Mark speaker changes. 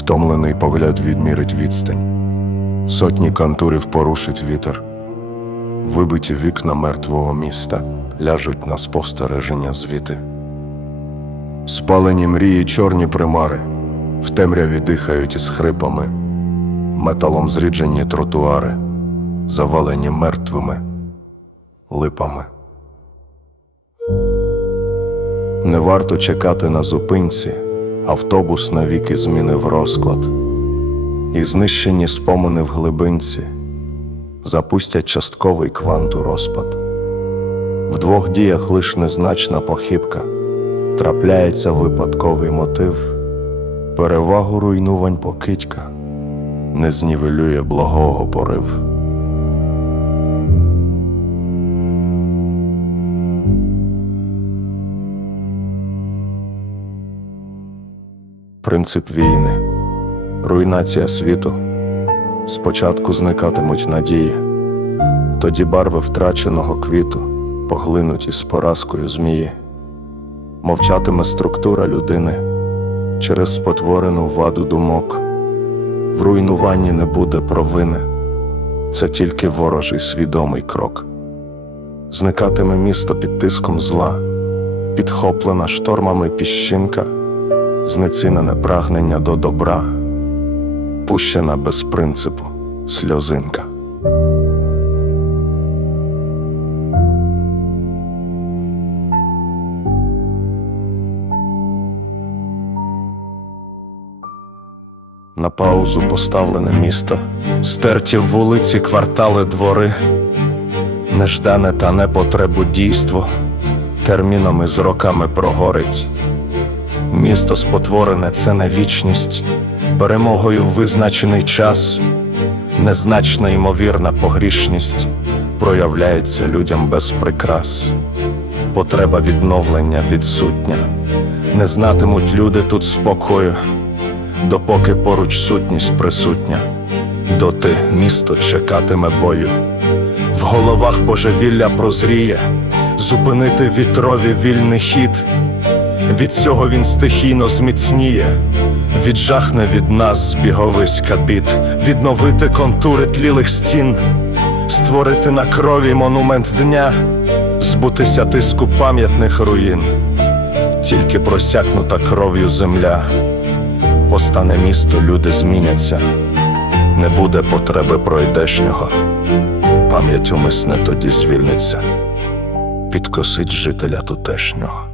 Speaker 1: Втомлений погляд відмірить відстань. Сотні контурів порушить вітер. Вибиті вікна мертвого міста ляжуть на спостереження звіти. Спалені мрії чорні примари, в темряві дихають із хрипами, металом зріджені тротуари, завалені мертвими липами. Не варто чекати на зупинці, автобус навіки змінив розклад, і знищені спомини в глибинці запустять частковий квант у розпад. В двох діях лиш незначна похибка, трапляється випадковий мотив, перевагу руйнувань покидька не знівелює благого порив. Принцип війни, руйнація світу. Спочатку зникатимуть надії, тоді барви втраченого квіту поглинуть із поразкою змії, мовчатиме структура людини через спотворену ваду думок. В руйнуванні не буде провини, це тільки ворожий свідомий крок. Зникатиме місто під тиском зла, підхоплена штормами піщинка, знецінене прагнення до добра, пущена без принципу сльозинка. На паузу поставлене місто, стерті вулиці, квартали, двори, неждане та непотребу дійство, термінами з роками прогорить. Місто спотворене це не вічність, перемогою визначений час, незначна ймовірна погрішність проявляється людям без прикрас. Потреба відновлення відсутня, не знатимуть люди тут спокою допоки поруч сутність присутня, доти місто чекатиме бою. В головах божевілля прозріє, зупинити вітрові вільний хід. Від цього він стихійно зміцніє, віджахне від нас збіговиська бід, відновити контури тлілих стін, створити на крові монумент дня, збутися тиску пам'ятних руїн, тільки просякнута кров'ю земля. Постане місто, люди зміняться, не буде потреби пройдешнього, пам'ять умисне тоді звільниться, підкосить жителя тутешнього.